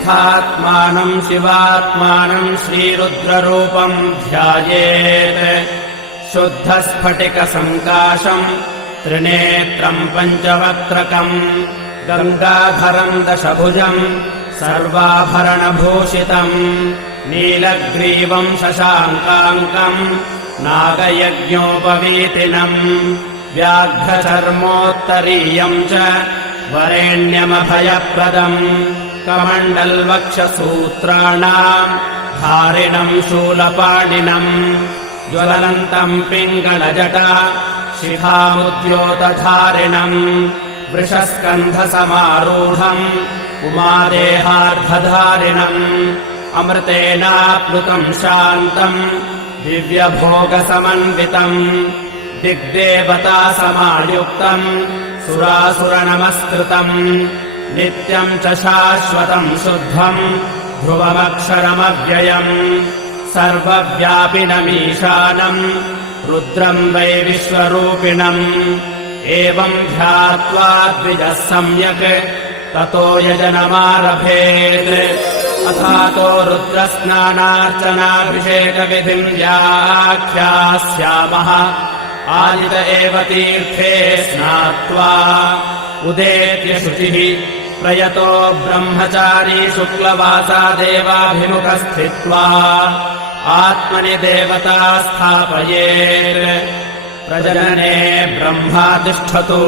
तथात्मानम् शिवात्मानम् श्रीरुद्ररूपम् ध्यायेत् शुद्धस्फटिकसङ्काशम् त्रिनेत्रम् पञ्चवक्त्रकम् गङ्गाधरम् दशभुजम् सर्वाभरणभूषितम् नीलग्रीवम् शशाङ्काङ्कम् नागयज्ञोपवीतिनम् व्याघ्रचर्मोत्तरीयम् च वरेण्यमभयप्रदम् कमण्डलवक्षसूत्राणाम् धारिणम् शूलपाणिनम् ज्वलन्तम् पिङ्गलजटा शिखामुद्योतधारिणम् वृषस्कन्धसमारूढम् उमादेहार्धधारिणम् अमृतेनाप्लुतम् शान्तम् दिव्यभोगसमन्वितम् दिग्देवतासमायुक्तम् सुरासुरनमस्कृतम् नित्यम् च शाश्वतम् शुद्धम् ध्रुवमक्षरमव्ययम् सर्वव्यापिनमीशानम् रुद्रम् वै विश्वरूपिणम् एवम् ध्यात्वा द्विजः सम्यक् ततो यजनमारभेत् अथातो रुद्रस्नानार्चनाभिषेकविधिम् व्याख्यास्यामः आदित एव तीर्थे स्नात्वा उदेत्य शुचिः प्रयतो ब्रह्मचारी शुक्लवासा देवाभिमुखस्थित्वा आत्मनि देवता स्थापयेत् प्रजनने ब्रह्मा तिष्ठतु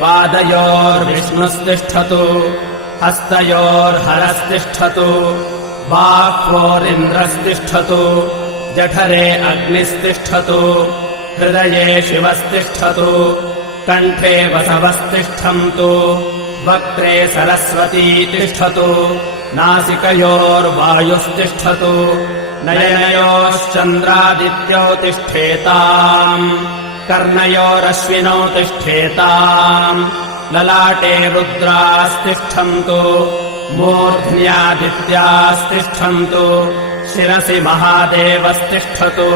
पादयोर्विष्णुस्तिष्ठतु हस्तयोर्हरस्तिष्ठतु बाह्वोरिन्द्रस्तिष्ठतु जठरे अग्निस्तिष्ठतु हृदये शिवस्तिष्ठतु कण्ठे वसवस्तिष्ठन्तु वक्त्रे सरस्वती तिष्ठतु नासिकयोर्वायुस्तिष्ठतु नयनयोश्चन्द्रादित्यौ तिष्ठेताम् कर्णयोरश्विनौ तिष्ठेताम् ललाटे रुद्रास्तिष्ठन्तु मूर्ध्न्यादित्यास्तिष्ठन्तु शिरसि महादेवस्तिष्ठतु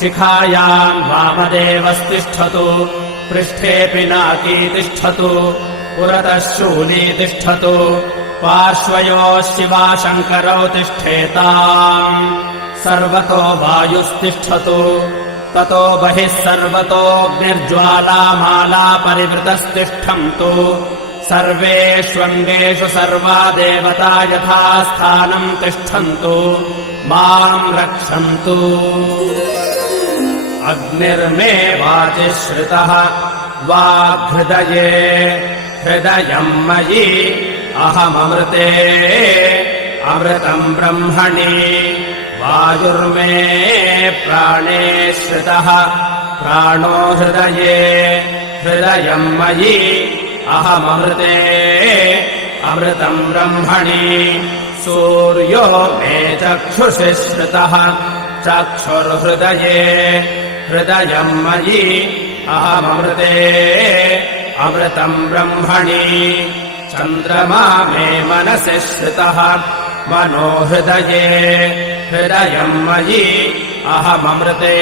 शिखायाम् वामदेवस्तिष्ठतु पृष्ठे पिनाकी तिष्ठतु पुरतः शूली तिष्ठतु पार्श्वयोः शिवाशङ्करौ तिष्ठेताम् सर्वतो वायुस्तिष्ठतु ततो बहिः सर्वतोऽग्निर्ज्वालामाला परिवृतस्तिष्ठन्तु सर्वेष्वङ्गेषु सर्वा देवता यथा स्थानम् तिष्ठन्तु माम् रक्षन्तु अग्निर्मे वाचि श्रितः वाग्हृदये हृदयम् मयि अहममृते अमृतम् ब्रह्मणि वायुर्मे प्राणे श्रितः प्राणो हृदये हृदयम् मयि अहममृते अमृतम् ब्रह्मणि सूर्यो मे चक्षुषि श्रितः चक्षुर्हृदये हृदयम् मयि अहममृते अमृतम् ब्रह्मणि चन्द्रमा मे मनसि श्रितः मनो हृदये हृदयम् मयि अहममृते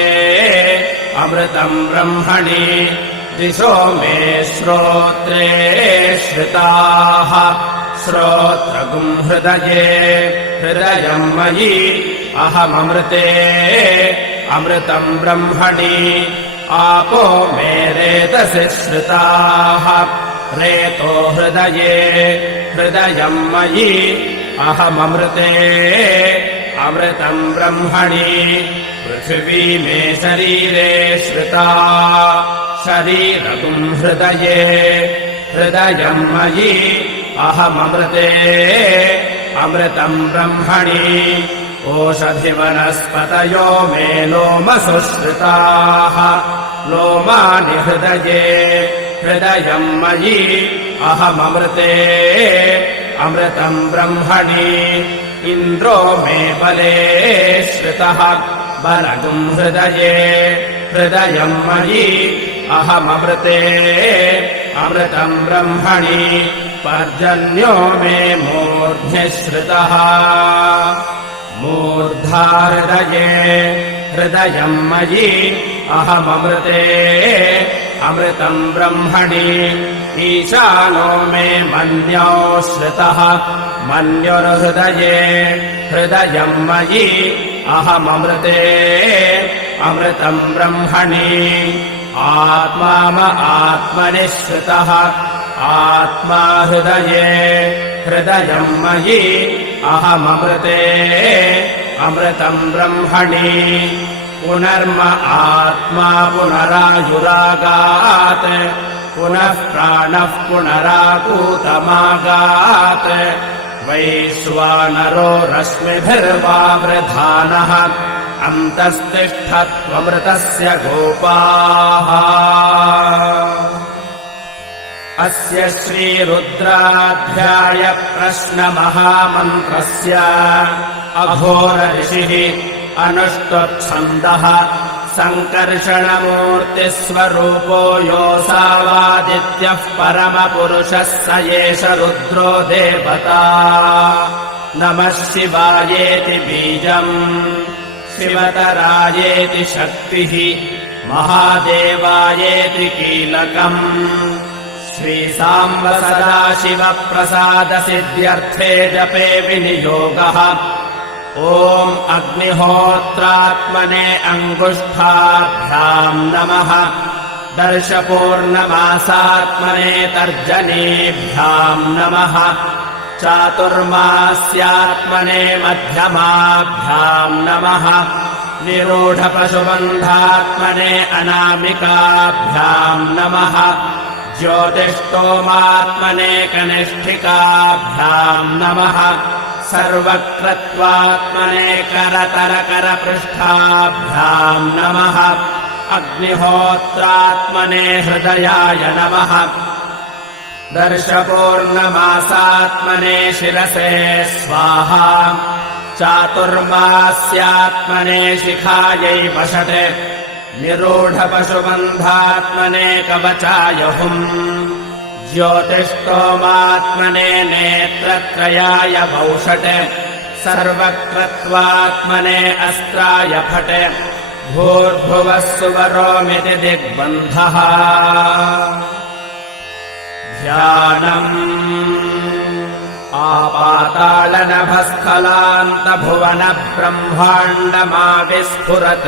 अमृतम् ब्रह्मणि दिशो मे श्रोत्रे श्रिताः श्रोत्रगुम् हृदये हृदयम् मयि अहममृते अमृतम् ब्रह्मणि आपो मे रेतसि श्रिताः रेतो हृदये हृदयम् मयि अहममृते अमृतम् ब्रह्मणि पृथिवी मे शरीरे श्रिता शरीरगुम् हृदये हृदयम् मयि अहममृते अमृतम् ब्रह्मणि ओषधिवनस्पतयो मे लोमसु श्रिताः लोमानि हृदये हृदयम् मयि अहममृते अमृतम् ब्रह्मणि इन्द्रो मे बले श्रितः बलगुम् हृदये हृदयम् मयि अहममृते अमृतम् ब्रह्मणि पर्जन्यो मे मूर्ध्नि श्रितः मूर्धा हृदये हृदयम् मयि अहममृते अमृतम् ब्रह्मणि ईशानो मे मन्यो श्रितः मन्युर्हृदये हृदयम् मयि अहममृते अमृतम् ब्रह्मणि आत्मा आत्मनि श्रितः आत्मा हृदये हृदयम् मयि अहममृते अमृतम् ब्रह्मणि पुनर्म आत्मा पुनरायुरागात् पुनः प्राणः पुनराकूतमागात् वैश्वानरो रश्मिभिर्वावृधानः अन्तस्तिष्ठत्वमृतस्य गोपाः अस्य श्रीरुद्राध्याय प्रश्नमहामन्त्रस्य अघोर ऋषिः अनुष्टुप्छन्दः सङ्कर्षणमूर्तिस्वरूपो योऽसावादित्यः परमपुरुषः स एष रुद्रो देवता नमः शिवायेति बीजम् शिवतरायेति शक्तिः महादेवायेति कीलकम् श्रीसाम्ब सदाशिवप्रसादसिद्ध्यर्थे जपे विनियोगः ॐ अग्निहोत्रात्मने अङ्गुष्ठाभ्याम् नमः दर्शपूर्णमासात्मने तर्जनीभ्याम् नमः चातुर्मास्यात्मने मध्यमाभ्याम् नमः निरूढपशुबन्धात्मने अनामिकाभ्याम् नमः ज्योतिष्टोमात्मने कनिष्ठिकाभ्याम् नमः सर्वक्रत्वात्मने करतलकरपृष्ठाभ्याम् नमः अग्निहोत्रात्मने हृदयाय नमः दर्शपूर्णमासात्मने शिरसे स्वाहा चातुर्मास्यात्मने शिखायै वषटे निरूढपशुबन्धात्मने कवचाय हुम् ज्योतिष्टोमात्मने नेत्रत्रयाय वौषटे सर्वक्रत्वात्मने अस्त्राय फटे भूर्भुवः सुवरोमिति दिग्बन्धः ध्यानम् आपातालनभस्खलान्तभुवनब्रह्माण्डमाविस्फुरत्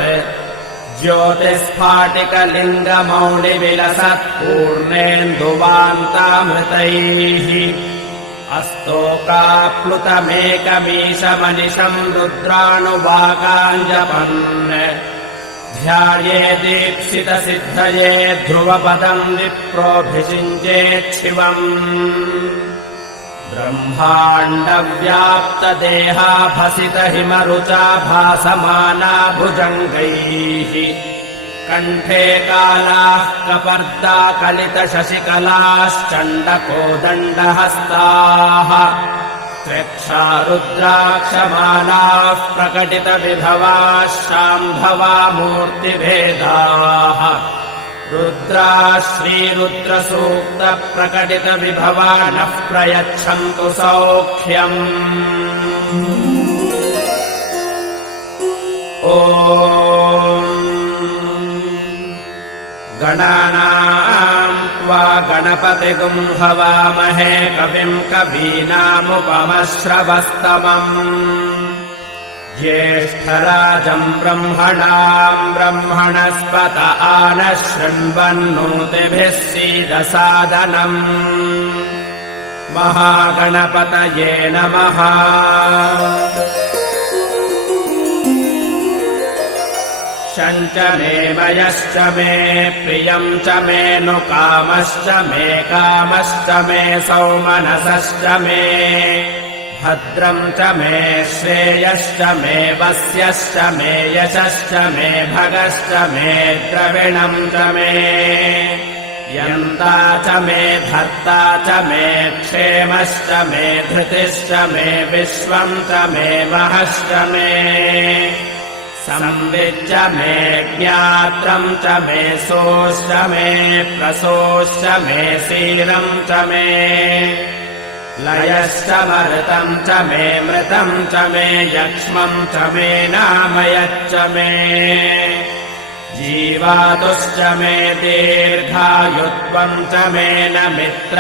ज्योतिस्फाटिकलिङ्गमौलिविलसत्पूर्णेन्दुवान्तामृतैः अस्तोकाप्लुतमेकमीशमनिशम् रुद्रानुवागाञ्जपन् ध्याये दीप्सितसिद्धये ध्रुवपदम् विप्रोऽभिषिञ्चेच्छिवम् ब्रह्माण्डव्याप्तदेहाभसितहिमरुचा भासमाना भुजङ्गैः कण्ठे कालाः कपर्दा कलितशशिकलाश्चण्डकोदण्डहस्ताः त्र्यक्षा रुद्राक्षमालाः प्रकटितविभवाः शाम्भवा मूर्तिभेदाः रुद्रा श्रीरुद्रसूक्तप्रकटितविभवा नः प्रयच्छन्तु सौख्यम् ॐ गणानाम् त्वा गणपतिगुम् हवामहे कविम् कवीनामुपमश्रवस्तमम् ज्येष्ठराजम् ब्रह्मणाम् ब्रह्मणस्पत आनः शृण्वन्नोतिभिः सीदसादनम् महागणपतये नमः शञ्च मे मयश्च मे प्रियम् च मे नुकामश्च मे कामश्च मे सौमनसश्च मे भद्रम् च मे श्रेयश्च मे वस्यश्च मे यशश्च मे भगश्च मे द्रविणम् च मे यन्ता च मे धर्ता च मे क्षेमश्च मे धृतिश्च मे विश्वम् च मे महश्च मे संविच्च मे ज्ञात्रम् च मे सोश्च मे प्रसोश्च मे सीरम् च मे लयश्च मरुतम् च मे मृतम् च मे यक्ष्मम् च मे नामयच्च मे जीवातुश्च मे दीर्घायुत्वं च मे न मित्र